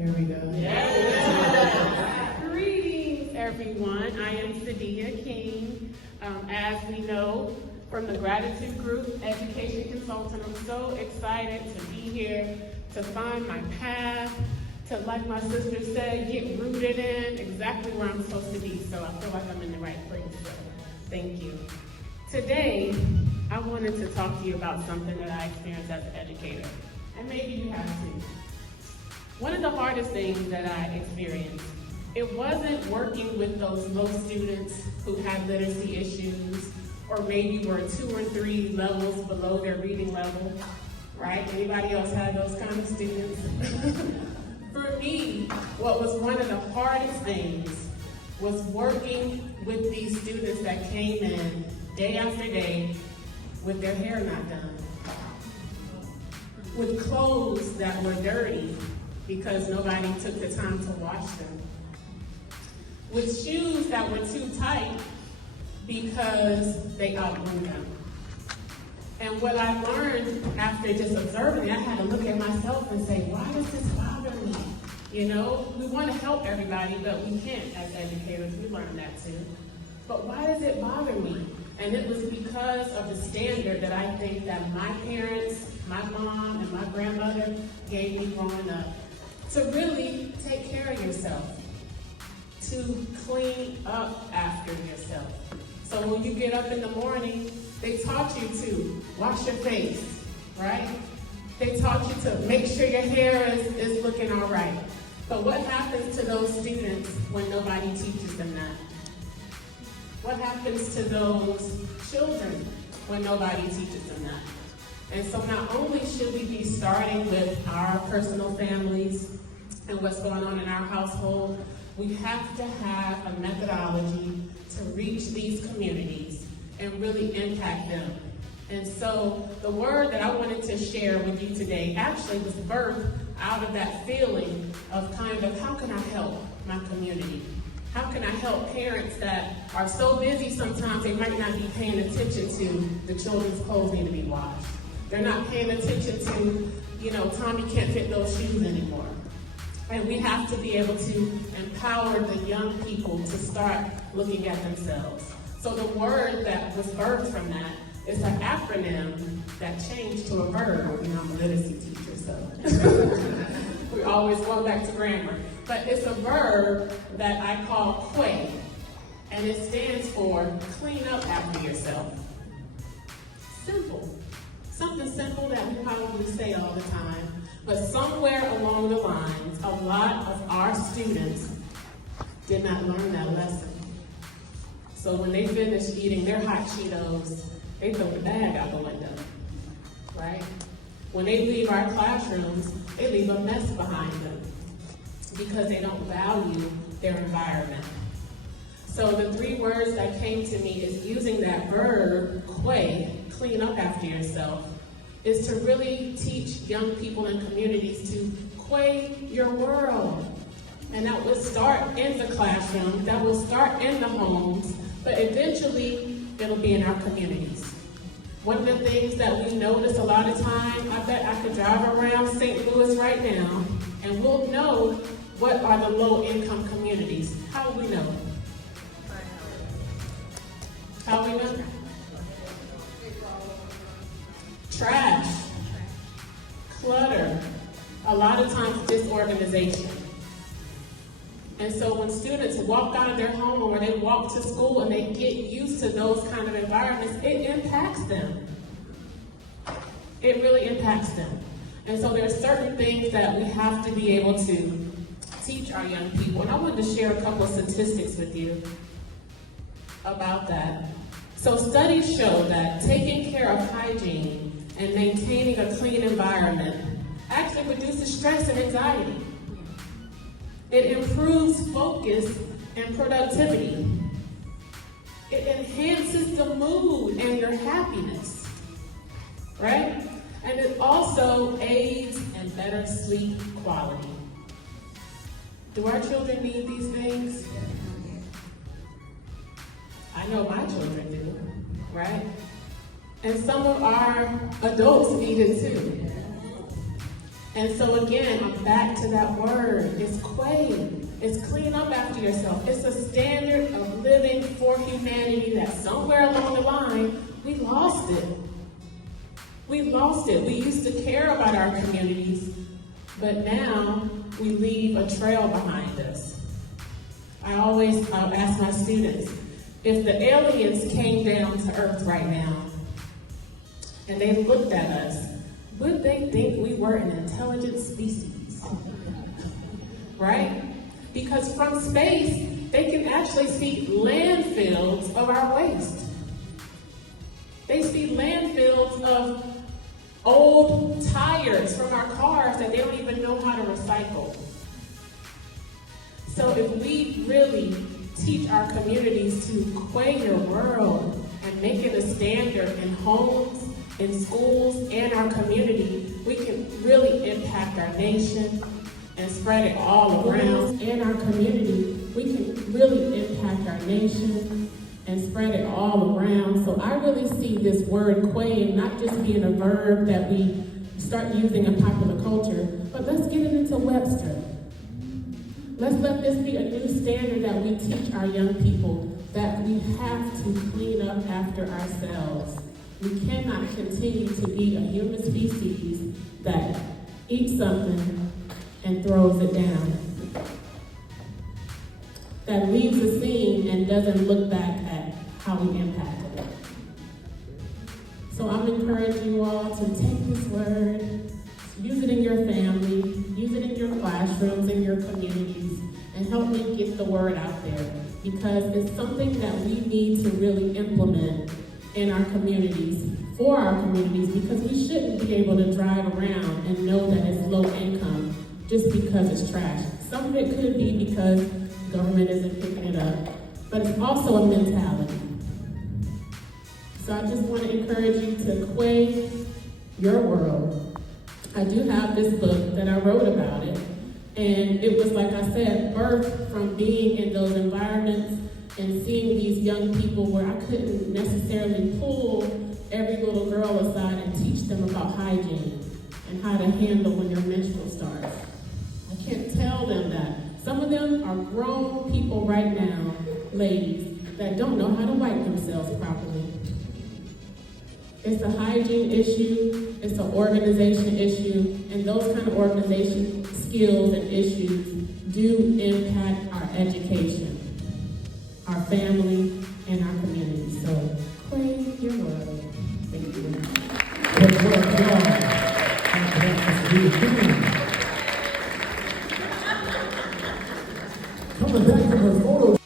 Here we go. Yeah. Greetings, everyone. I am Sadia King. As we know from the gratitude group, education consultant, I'm so excited to be here, to find my path, to, like my sister said, get rooted in exactly where I'm supposed to be. So I feel like I'm in the right place. So thank you. Today, I wanted to talk to you about something that I experienced as an educator, and maybe you have too. One of the hardest things that I experienced, it wasn't working with those low students who had literacy issues, or maybe were 2 or 3 levels below their reading level, right? Anybody else had those kind of students? For me, what was one of the hardest things was working with these students that came in day after day with their hair not done, with clothes that were dirty because nobody took the time to wash them, with shoes that were too tight because they outgrew them. And what I learned after just observing it, I had to look at myself and say, why does this bother me? You know, we want to help everybody, but we can't as educators. We learned that too. But why does it bother me? And it was because of the standard that I think that my parents, my mom, and my grandmother gave me growing up. To really take care of yourself, to clean up after yourself. So when you get up in the morning, they taught you to wash your face, right? They taught you to make sure your hair is looking all right. But what happens to those students when nobody teaches them that? What happens to those children when nobody teaches them that? And so not only should we be starting with our personal families and what's going on in our household, we have to have a methodology to reach these communities and really impact them. And so the word that I wanted to share with you today actually was birthed out of that feeling of kind of, how can I help my community? How can I help parents that are so busy sometimes they might not be paying attention to the children's clothes need to be washed. They're not paying attention to, you know, Tommy can't fit those shoes anymore. And we have to be able to empower the young people to start looking at themselves. So the word that was birthed from that is an acronym that changed to a verb. You know, I'm a literacy teacher, so we're always going back to grammar. But it's a verb that I call Cuay, and it stands for clean up after yourself. Simple. Something simple that we probably say all the time, but somewhere along the lines, a lot of our students did not learn that lesson. So when they finish eating their hot Cheetos, they throw the bag out the window, right? When they leave our classrooms, they leave a mess behind them because they don't value their environment. So the 3 words that came to me is using that verb, cuay, clean up after yourself, is to really teach young people and communities to cuay your world. And that will start in the classroom, that will start in the homes, but eventually it'll be in our communities. One of the things that we notice a lot of time, I bet I could drive around St. Louis right now, and we'll know what are the low-income communities. How do we know? How do we know? Trash, clutter, a lot of times disorganization. And so when students walk out of their home or when they walk to school and they get used to those kind of environments, it impacts them. It really impacts them. And so there are certain things that we have to be able to teach our young people. And I wanted to share a couple of statistics with you about that. So studies show that taking care of hygiene and maintaining a clean environment actually reduces stress and anxiety. It improves focus and productivity. It enhances the mood and your happiness, right? And it also aids in better sleep quality. Do our children need these things? I know my children do, right? And some of our adults need it too. And so again, I'm back to that word. It's cuaying. It's clean up after yourself. It's a standard of living for humanity that somewhere along the line, we lost it. We lost it. We used to care about our communities, but now we leave a trail behind us. I'll ask my students, if the aliens came down to Earth right now and they looked at us, would they think we were an intelligent species? Right? Because from space, they can actually see landfills of our waste. They see landfills of old tires from our cars that they don't even know how to recycle. So if we really teach our communities to cuay your world and make it a standard in homes, in schools, and our community, we can really impact our nation and spread it all around. In our community, we can really impact our nation and spread it all around. So I really see this word cuaying not just being a verb that we start using in popular culture, but let's get it into Webster. Let's let this be a new standard that we teach our young people, that we have to clean up after ourselves. We cannot continue to be a human species that eats something and throws it down, that leaves a scene and doesn't look back at how we impacted it. So I'm encouraging you all to take this word, use it in your family, use it in your classrooms, in your communities, and help me get the word out there, because it's something that we need to really implement in our communities, for our communities, because we shouldn't be able to drive around and know that it's low income just because it's trash. Some of it could be because government isn't picking it up, but it's also a mentality. So I just want to encourage you to cuay your world. I do have this book that I wrote about it, and it was, like I said, birthed from being in those environments and seeing these young people where I couldn't necessarily pull every little girl aside and teach them about hygiene and how to handle when your menstrual starts. I can't tell them that. Some of them are grown people right now, ladies, that don't know how to wipe themselves properly. It's a hygiene issue, it's an organization issue, and those kind of organization skills and issues do impact our education, our family, and our community. So, cuay your world. Thank you. Good work, y'all. Coming back from her photo